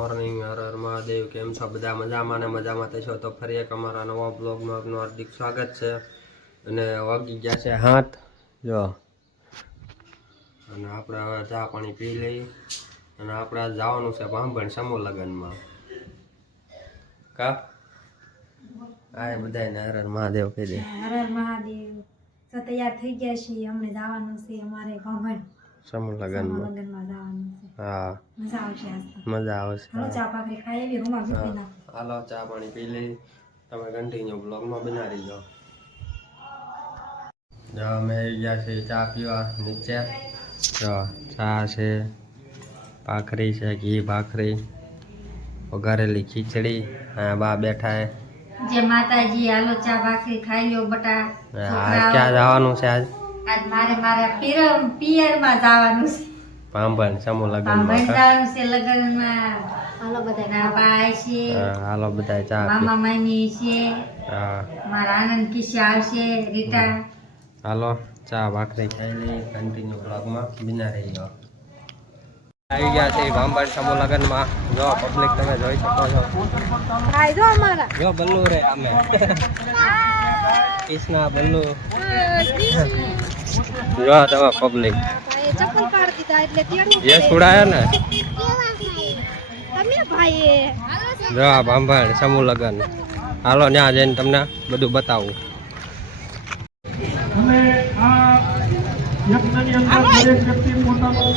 Morning, હર મહાદેવ, કેમ છો બધા? મજામાં ને મજામાં થશો તો ફરી એક અમારા નવા બ્લોગમાં આપનું હાર્દિક સ્વાગત છે. અને વાગી ગયા છે હાથ. જો. અને આપણે હવે ચા પાણી પી લઈ. અને આપણે જવાનું છે બાંભણ સમૂહ લગ્નમાં. કા? આ બધાને હર હર મહાદેવ કહી દે. હર મહાદેવ. તો તૈયાર થઈ ગયા છીએ. અમને જવાનું છે અમારે ભવન સમૂહ લગ્નમાં હા. મજા આવશે હાલો ચા હા. પાણી પી લઈ. તમે કન્ટિન્યુ બ્લોગમાં બનાવી દો. જો અમે આવી ગયા છે ચા પીવા નીચે. જો ચા છે ભાખરી છે ઘી ભાખરી વઘારેલી ખીચડી. અહીંયા બા બેઠા હે જે માતાજી હાલો ચા ભાખરી ખાઈ લ્યો બટા. ક્યાં જવાનું છે આજ? આજ મારે મારા પિયર પિયરમાં જવાનું છે. પાંભણ સામો લગ્નમાં માં? જવાનું છે લગ્નમાં. હાલો બધા ના ભાઈ છે. હાલો બધા ચા મામા મામી છે. હા. મારા આનંદ કિસ્સા આવશે રીટા. હાલો ચા ભાખરી ખાઈ લઈ કન્ટિન્યુ બ્લોગમાં બિના રહી ગયો આવી ગયા છે ભાંભાઈ સામો લગનમાં જો પબ્લિક તમે જોઈ શકો છો. હાય જો અમારા. જો બલ્લુ રે અમે કૃષ્ણા બલ્લુ. જો તમે પબ્લિક. ચપ્પલ પાડી દીધા એટલે તેડવું જે છોડાયા ને. તમે ભાઈ જો આ ભાંભણ સમૂહ લગ્ન. હાલો ત્યાં જઈને તમને બધું બતાવું. અને આ યજ્ઞની અંદર દરેક વ્યક્તિ પોતાનું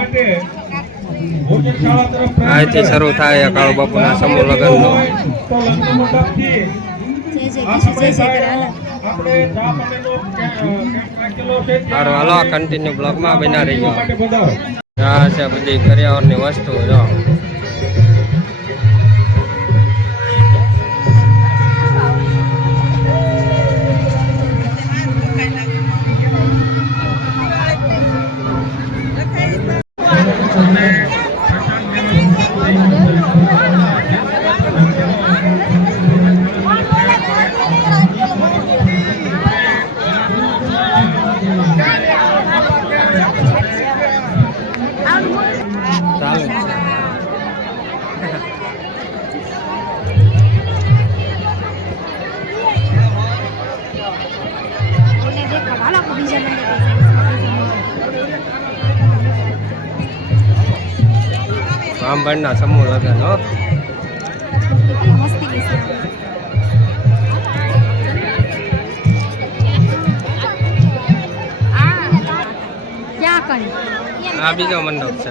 કરે. શરૂ થાય કાળુ બાપુના સમૂહ લગ્નનો સારું હાલો કન્ટિન્યુ બ્લોગમાં બના રહી બધા આ છે બધી કરિયાવરની વસ્તુ, જો બ્રાહ્મણના સમૂહ લગ્ન હો. આ બીજો મંડપ છે.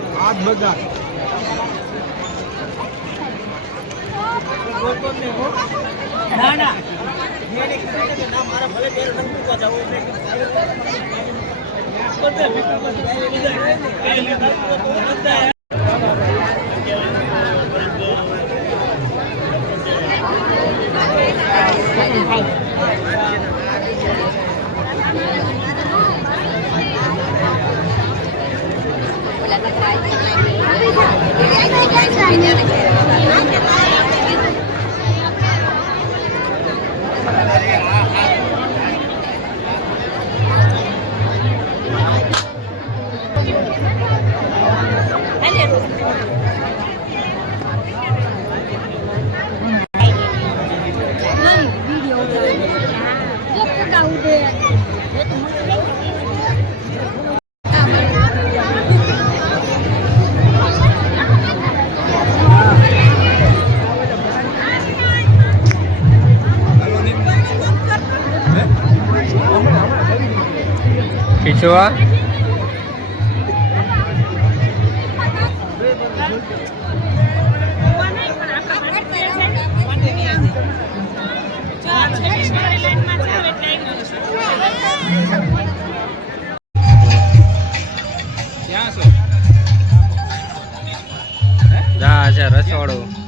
કેમ બધા ના ના. જો બલ્લુ આજ બજારે જાવ જા ખીચવા જા છે રસોડું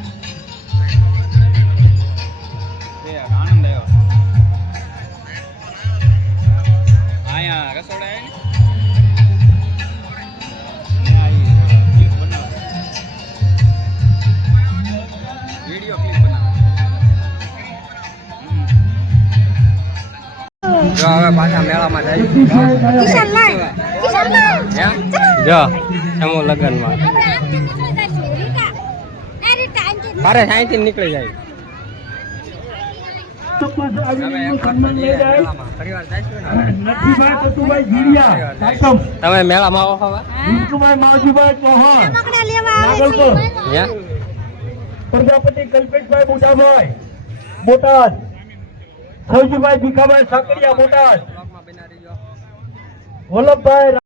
જો હવે પાછા મેળામાં કિશન કિશન સાંઈથી નીકળી જાય. તમે આવો હવે? માવજીભાઈ ચૌહાણ. નાગલપુર પ્રજાપતિ કલ્પેશભાઈ મોટાભાઈ બોટાદ. સૌજીભાઈ ભીખાભાઈ સાકરિયા બોટાદ. વલ્લભભાઈ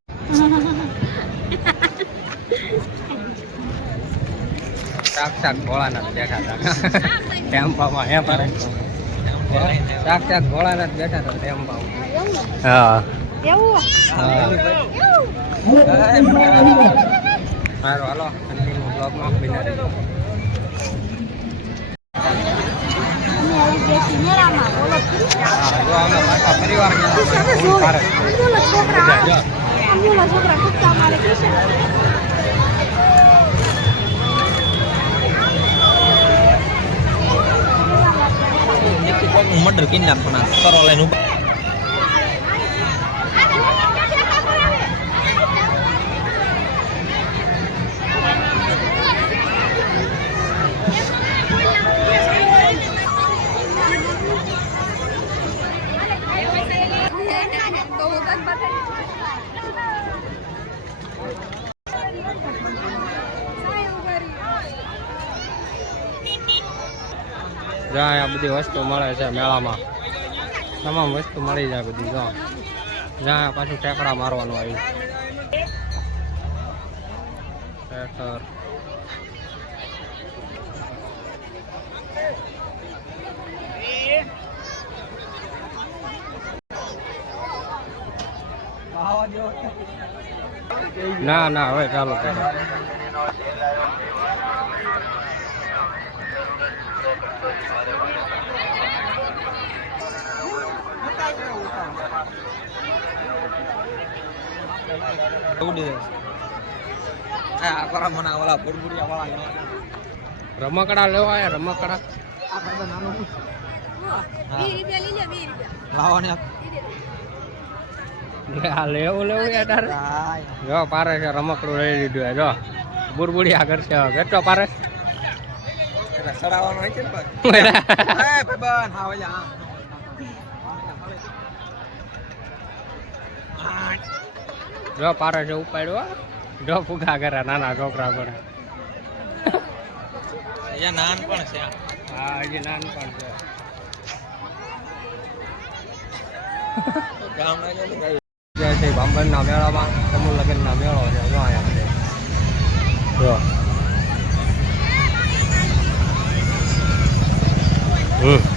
સાક્ષાત ભોળાનાથ બેઠા હતા ટેમ્પામાં હે પારે સાક્ષાત ભોળાનાથ બેઠા હતા ટેમ્પામાં હા એવું સારું હાલો કન્ટિન્યુ બ્લોગમાં બના મર્ડર કિડનેપ પણ કરો લઈને જો અહીંયા બધી વસ્તુ મળે છે મેળામાં. તમામ વસ્તુ મળી જાય બધી, જો. જ્યાં પાછું ટેકડા મારવાનું આવ્યું ના ના, હવે ચાલુ કરો ઉડી આ પરા મને ઓલા બુરબુરિયા વાળા રમકડા લેવા રમકડા. લાવો ને લે, આ લેવું લેવું યાર જો પારે છે રમકડું લઈ લીધું જો બુરબુડિયા આગળ છે કેટલો પારે. સડાવવાનો હોય છે ને ભાઈ? હા ઓલા હા. જો પારો છે ઉપાડ્યો હો. જો ફૂગા કરે નાના છોકરા પર અહીંયા નાન છે. હા હજી નાનપણ છે. બાંબણના મેળામાં. સમૂહ લગ્નના મેળો છે જો અહીંયા જો. હમ.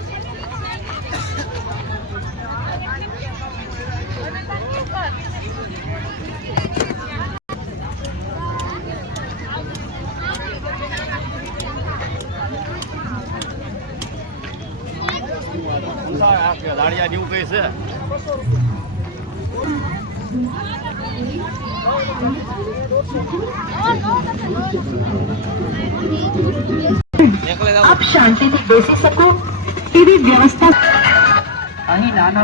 જેવું કઈ છે આપ શાંતિથી બેસી શકો એવી વ્યવસ્થા અહીં નાનો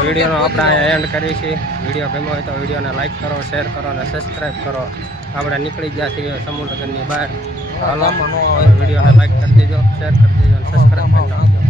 વિડીયોનો આપણે અહીંયા એન્ડ કરીએ છીએ. વીડિયો ગમ્યો હોય તો વિડીયોને લાઈક કરો શેર કરો અને સબસ્ક્રાઈબ કરો. આપણે નીકળી ગયા છીએ સમુદ્રની બહાર. તો હાલો વિડીયોને લાઈક કરી દેજો શેર કરી દેજો અને સબસ્ક્રાઈબ કરી નાખજો.